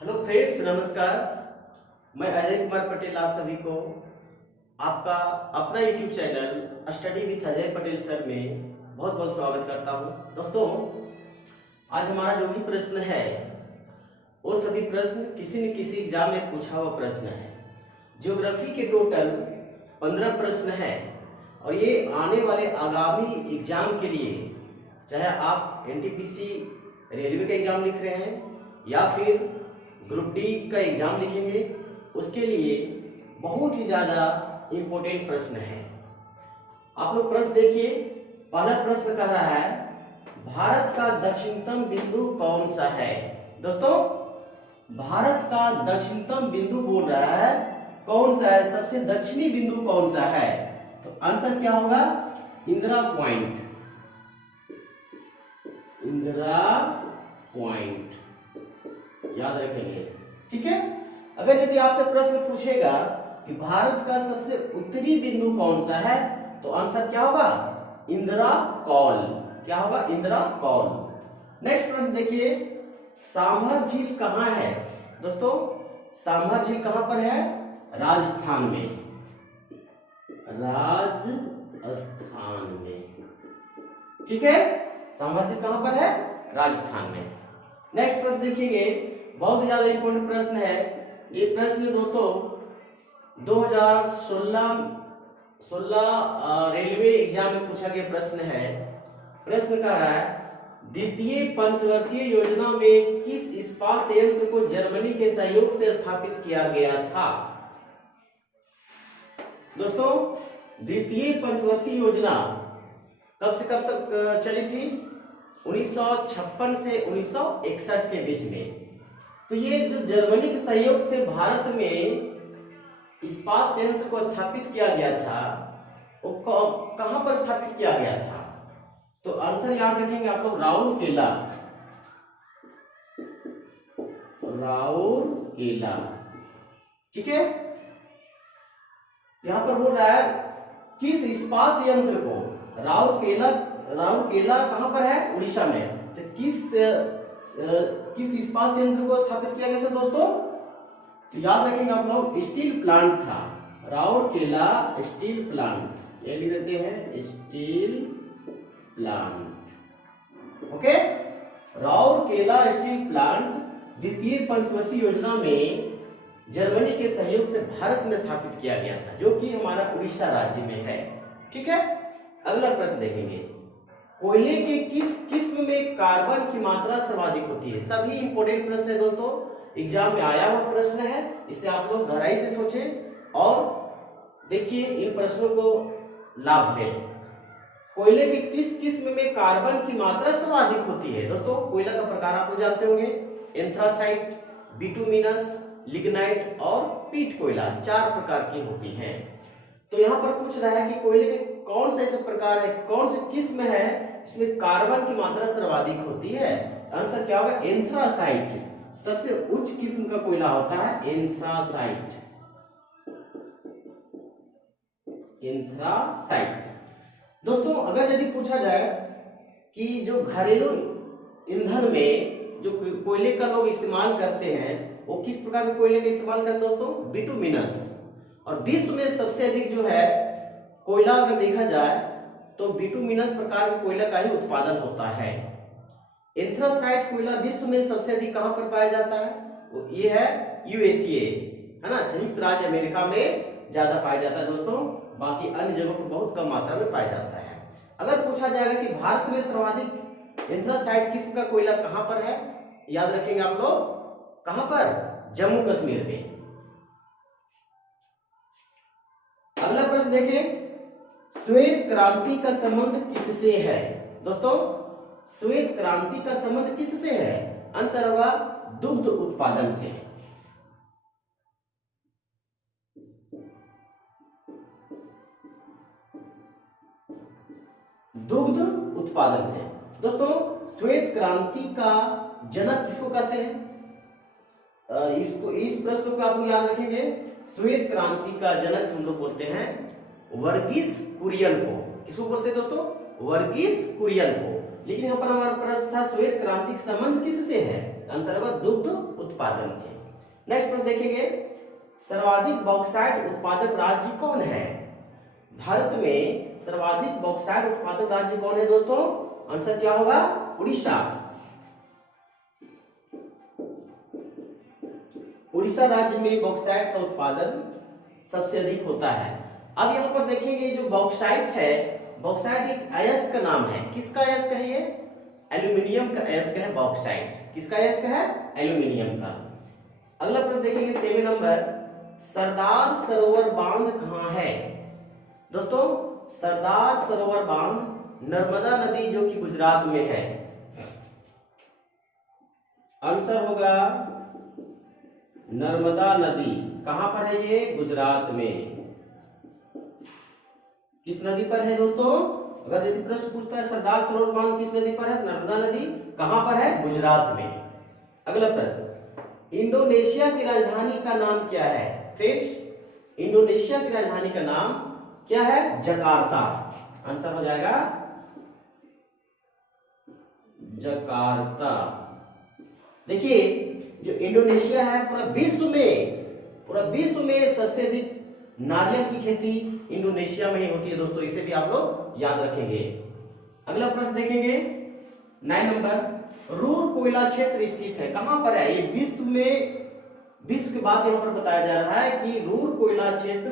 Hello friends, नमस्कार। मैं अजय कुमार पटेल आप सभी को आपका अपना YouTube channel study with Ajay Patel sir में बहुत बहुत स्वागत करता हूं। दोस्तों, आज हमारा जो भी प्रश्न है वो सभी प्रश्न किसी न किसी एग्जाम में पूछा हुआ प्रश्न है। ज्योग्राफी के टोटल 15 प्रश्न है और ये आने वाले आगामी एग्जाम के लिए, चाहे आप एनटीपीसी रेलवे का एग्जाम लिख रहे हैं या फिर ग्रुप डी का एग्जाम लिखेंगे, उसके लिए बहुत ही ज़्यादा इम्पोर्टेंट प्रश्न है। आप लोग प्रश्न देखिए। पहला प्रश्न कह रहा है, भारत का दक्षिणतम बिंदु कौन सा है। दोस्तों, भारत का दक्षिणतम बिंदु बोल रहा है, कौन सा है, सबसे दक्षिणी बिंदु कौन सा है। तो आंसर क्या होगा, इंदिरा पॉइंट। इंदिरा पॉइंट याद रखेंगे, ठीक है। अगर यदि आपसे प्रश्न पूछेगा कि भारत का सबसे उत्तरी बिंदु कौन सा है, तो आंसर क्या होगा, इंदिरा कौल। क्या होगा, इंदिरा कौल। नेक्स्ट प्रश्न देखिए, सांभर झील कहाँ है। दोस्तों, सांभर झील कहाँ पर है, राजस्थान में। राजस्थान में, ठीक है। सांभर झील कहाँ पर है, राजस्थान में। नेक्स्ट प्रश्न देखिएगा, बहुत ज्यादा इंपॉर्टेंट प्रश्न है ये प्रश्न। दोस्तों, 2016 रेलवे एग्जाम में पूछा गया प्रश्न है। प्रश्न कह रहा है, द्वितीय पंचवर्षीय योजना में किस इस्पात संयंत्र को जर्मनी के सहयोग से स्थापित किया गया था। दोस्तों, द्वितीय पंचवर्षीय योजना कब से कब तक चली थी, 1956 से 1961 के बीच में। तो ये जो जर्मनी के सहयोग से भारत में इस्पात संयंत्र को स्थापित किया गया था, वो कहां पर स्थापित किया गया था। तो आंसर याद रखेंगे आप लोग, राउरकेला। राउरकेला, ठीक है। यहां पर बोल रहा है किस इस्पात संयंत्र को, राउरकेला कहां पर है, उड़ीसा में। तो किस इस्पात संयंत्र को स्थापित किया गया था दोस्तों, तो याद रखेंगे आप लोग, स्टील प्लांट था। राउरकेला स्टील प्लांट, ये लिख देते हैं, steel plant. Okay, Rourkela steel plant द्वितीय पंचवर्षीय योजना में जर्मनी के सहयोग से भारत में स्थापित किया गया था, जो कि हमारा उड़ीसा राज्य में है, ठीक है। अगला प्रश्न देखेंगे, कोयले के किस किस्म में कार्बन की मात्रा सर्वाधिक होती है। सभी इंपॉर्टेंट प्रश्न है दोस्तों, एग्जाम में आया हुआ प्रश्न है। इसे आप लोग गहराई से सोचें और देखिए, इन प्रश्नों को लाभ लें। कोयले के किस किस्म में कार्बन की मात्रा सर्वाधिक होती है। दोस्तों, कोयला का प्रकार आप लोग जानते होंगे, एंथ्रासाइट, बिटुमिनस, लिग्नाइट और पीट कोयला, 4 प्रकार की होती हैं। तो यहाँ पर पूछ रहा है कि कोयले के कौन से ऐसे प्रकार है, कौन सी किस्म है इसमें कार्बन की मात्रा सर्वाधिक होती है। आंसर क्या होगा, एंथ्रासाइट। सबसे उच्च किस्म का कोयला होता है एंथ्रासाइट। एंथ्रासाइट। दोस्तों, अगर यदि पूछा जाए कि जो घरेलू ईंधन में जो कोयले का लोग इस्तेमाल करते हैं, वो किस प्रकार के कोयले का इस्तेमाल करते हैं दोस्तों, बिटुमिनस। और विश्व में सबसे अधिक जो है कोयला अगर देखा जाए तो बिटुमिनस प्रकार के कोयला का ही उत्पादन होता है। एंथ्रासाइट कोयला विश्व में सबसे अधिक कहां पर पाया जाता है, वो ये है यूएसए, है ना, संयुक्त राज्य अमेरिका में ज्यादा पाया जाता है दोस्तों। बाकी अन्य जगहों पर बहुत कम मात्रा में पाया जाता है। अगर पूछा जाएगा कि भारत में सर्वाधिक एंथ्रासाइट किस्म का कोयला कहां पर है, याद रखेंगे आप लोग, कहां पर, जम्मू कश्मीर में। अगला प्रश्न देखें, श्वेत क्रांति का संबंध किससे है। दोस्तों, श्वेत क्रांति का संबंध किससे है, आंसर होगा दुग्ध उत्पादन से। दुग्ध उत्पादन से। दोस्तों, श्वेत क्रांति का जनक किसको कहते हैं, इस प्रश्न को आप लोग याद रखेंगे। श्वेत क्रांति का जनक हम लोग बोलते हैं वर्गीस कुरियन को। किसको बोलते हैं दोस्तों, वर्गीस कुरियन को। लेकिन यहाँ पर हमारा प्रश्न था श्वेत क्रांति का संबंध किससे है? आंसर होगा दुग्ध उत्पादन से। नेक्स्ट पर देखेंगे सर्वाधिक बॉक्साइट उत्पादक राज्य कौन है? भारत में सर्वाधिक बॉक्साइट उत्पादक राज्य कौन है दोस्तों? आंसर क्या होगा? उड़ीसा। उड़ीसा राज्य में बॉक्साइट का उत्पादन सबसे अधिक होता है। अब यहाँ पर देखेंगे जो बॉक्साइट है, बॉक्साइट एक अयस्क का नाम है। किसका अयस्क है ये? एल्यूमिनियम का अयस्क है बॉक्साइट। किसका अयस्क है? एल्यूमिनियम का। अगला प्रश्न देखेंगे 7 नंबर, सरदार सरोवर बांध कहाँ है? दोस्तों सरदार सरोवर बांध नर्मदा नदी जो कि गुजरात में है। आंसर होगा नर्मदा नदी। कहां पर है ये? गुजरात में। किस नदी पर है दोस्तों? अगर यदि प्रश्न पूछता है सरदार सरोवर बांध किस नदी पर है? नर्मदा नदी। कहां पर है? गुजरात में। अगला प्रश्न, इंडोनेशिया की राजधानी का नाम क्या है? फ्रेंड्स इंडोनेशिया की राजधानी का नाम क्या है? जकार्ता। आंसर हो जाएगा जकार्ता। देखिए जो इंडोनेशिया है पूरा विश्व में सबसे अधिक नारियल की खेती इंडोनेशिया में ही होती है दोस्तों, इसे भी आप लोग याद रखेंगे। अगला प्रश्न देखेंगे 9 नंबर, रूर कोयला क्षेत्र स्थित है कहां पर है? ये विश्व के बाद यहाँ पर बताया जा रहा है कि रूर कोयला क्षेत्र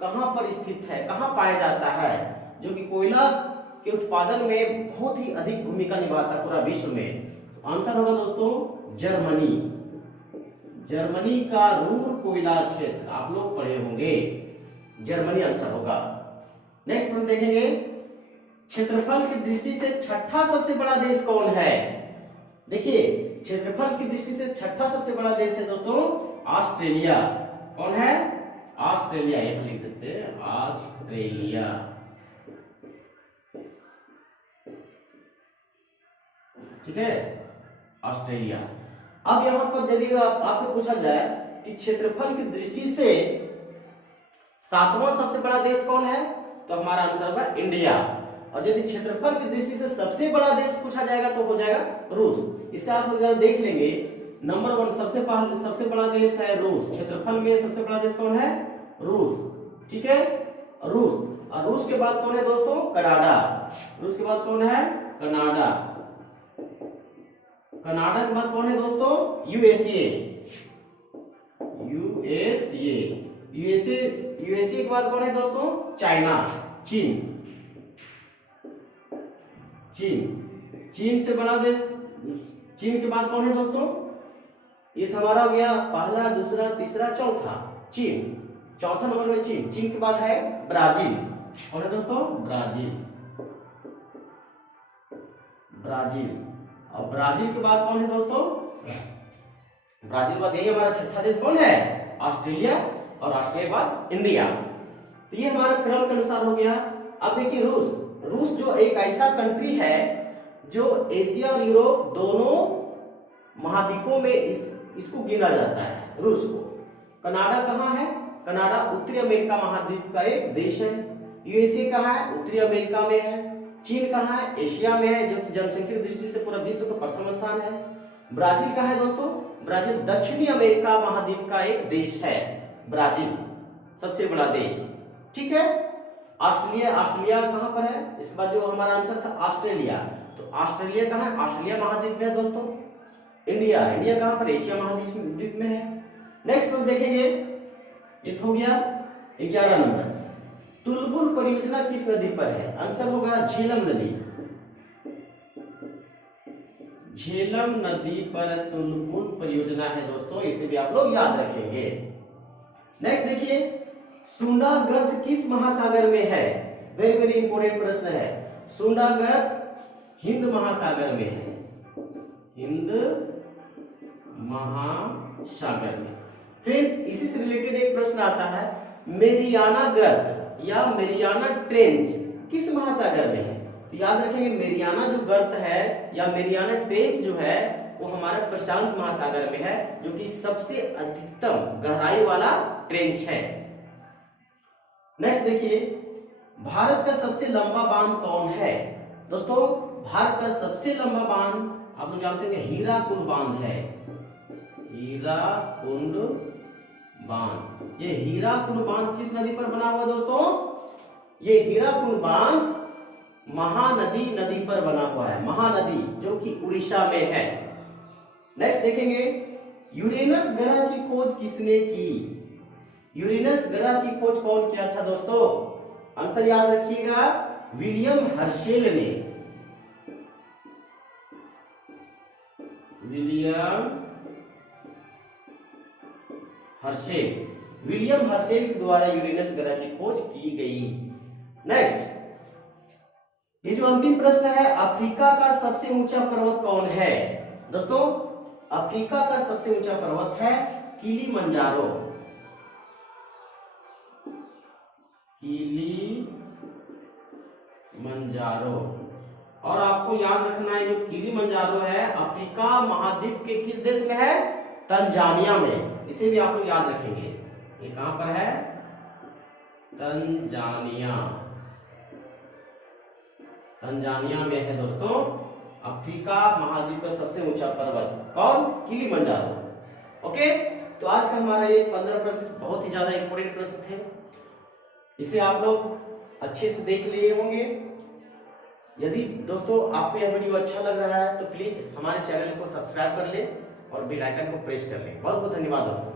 कहां पर स्थित है, कहां पाया जाता है, जो कि कोयला के उत्पादन में बहुत ही अधिक भूमिका निभाता है पूरा विश्व में। तो आंसर होगा दोस्तों जर्मनी। जर्मनी का रूर कोयला क्षेत्र आप लोग पढ़े होंगे, जर्मनी आंसर होगा। नेक्स्ट प्रश्न देखेंगे, क्षेत्रफल की दृष्टि से छठा सबसे बड़ा देश कौन है? देखिए क्षेत्रफल की दृष्टि से छठा सबसे बड़ा देश है दोस्तों ऑस्ट्रेलिया। कौन है? ऑस्ट्रेलिया। ये लिख देते हैं ऑस्ट्रेलिया। ठीक है, ऑस्ट्रेलिया। अब यहां पर यदि आपसे पूछा जाए कि क्षेत्रफल की दृष्टि से 7वां सबसे बड़ा देश कौन है, तो हमारा आंसर होगा इंडिया। और यदि क्षेत्रफल की दृष्टि से सबसे बड़ा देश पूछा जाएगा तो हो जाएगा रूस। इसे आप लोग जरा देख लेंगे, नंबर 1 सबसे बड़ा देश है रूस। क्षेत्रफल में सबसे बड़ा देश कौन है? रूस। ठीक है, रूस। और रूस के बाद कौन है दोस्तों? कनाडा। रूस के बाद कौन है? कनाडा। कनाडा के बाद कौन है दोस्तों? यूएसए। यूएसए के बाद कौन है दोस्तों? चाइना। चीन से बड़ा देश। चीन के बाद कौन है दोस्तों? ये हमारा हो गया पहला, दूसरा, तीसरा, चौथा। चीन चौथा नंबर में चीन। चीन के बाद है ब्राजील। कौन है दोस्तों? ब्राजील। और ब्राजील के बाद कौन है दोस्तों? ब्राजील के बाद यही हमारा छठा देश कौन है? ऑस्ट्रेलिया। और ऑस्ट्रेलिया के बाद इंडिया। तो ये हमारा क्रम के अनुसार हो गया। अब देखिए रूस जो एक ऐसा कंट्री है जो एशिया और यूरोप दोनों महाद्वीपों में इसको गिना जाता है, रूस को। कनाडा कहाँ है? कनाडा उत्तरी अमेरिका महाद्वीप का एक देश है। यूएसए कहाँ है? उत्तरी अमेरिका में है। चीन कहाँ है? एशिया में है, जो कि जनसंख्या की दृष्टि से पूरा विश्व का प्रथम स्थान है। ब्राजील कहाँ है दोस्तों? ब्राजील दक्षिणी अमेरिका महाद्वीप का एक देश है। ब्राजील सबसे बड़ा देश। ठीक है, ऑस्ट्रेलिया कहाँ पर है? इसके बाद जो हमारा आंसर था ऑस्ट्रेलिया, तो ऑस्ट्रेलिया कहाँ है? ऑस्ट्रेलिया महाद्वीप में है दोस्तों। इंडिया कहाँ पर? एशिया महाद्वीप में है। नेक्स्ट पर देखेंगे, ये तो हो गया 11 नंबर, तुलबुल परियोजना किस नदी पर है? आंसर होगा झेलम नदी। झेलम नदी पर तुलबुल परियोजना है दोस्तों, इसे भी आप लोग याद रखेंगे। नेक्स्ट देखिए, सुंडागर्त किस महासागर में है? वेरी वेरी इंपॉर्टेंट प्रश्न है। सुंडागर्त हिंद महासागर में है। हिंद महासागर में। फ्रेंड्स इसी से रिलेटेड एक प्रश्न आता है, मेरियाना गर्त या मेरियाना ट्रेंच किस महासागर में है? तो याद रखेंगे मेरियाना जो गर्त है या मेरियाना ट्रेंच जो है वो हमारा प्रशांत महासागर में है, जो कि सबसे अधिकतम गहराई वाला ट्रेंच है। नेक्स्ट देखिए, भारत का सबसे लंबा बांध कौन है? दोस्तों भारत का सबसे लंबा बांध आप लोग जानते हैं कि हीराकुंड बांध है। हीराकुंड बांध, ये हीराकुंड बांध किस नदी पर बना हुआ दोस्तों? ये हीराकुंड बांध महानदी नदी पर बना हुआ है, महानदी, जो कि उड़ीसा में है। नेक्स्ट देखेंगे, यूरेनस ग्रह की खोज किसने की? यूरेनस ग्रह की खोज कौन किया था दोस्तों? आंसर याद रखिएगा, विलियम हर्शेल ने। विलियम हर्शेल, विलियम हर्शेल के द्वारा यूरेनस ग्रह की खोज की गई। नेक्स्ट, ये जो अंतिम प्रश्न है, अफ्रीका का सबसे ऊंचा पर्वत कौन है? दोस्तों, अफ्रीका का सबसे ऊंचा पर्वत है किलिमंजारो। किलिमंजारो। और आपको याद रखना है, जो किलिमंजारो है अफ्रीका महाद्वीप के किस देश में है? तंजानिया में। इसे भी आप लोग याद रखेंगे, ये कहां पर है? तंजानिया, तंजानिया में है दोस्तों अफ्रीका महाद्वीप का सबसे ऊंचा पर्वत। कौन? किलिमंजारो। ओके, तो आज का हमारा ये 15 प्रश्न बहुत ही ज्यादा इंपॉर्टेंट प्रश्न थे, इसे आप लोग अच्छे से देख लिए होंगे। यदि दोस्तों आपको यह वीडियो अच्छा लग रहा है तो प्लीज हमारे चैनल को सब्सक्राइब कर ले और बेल आइकन को प्रेस कर ले। बहुत बहुत धन्यवाद दोस्तों।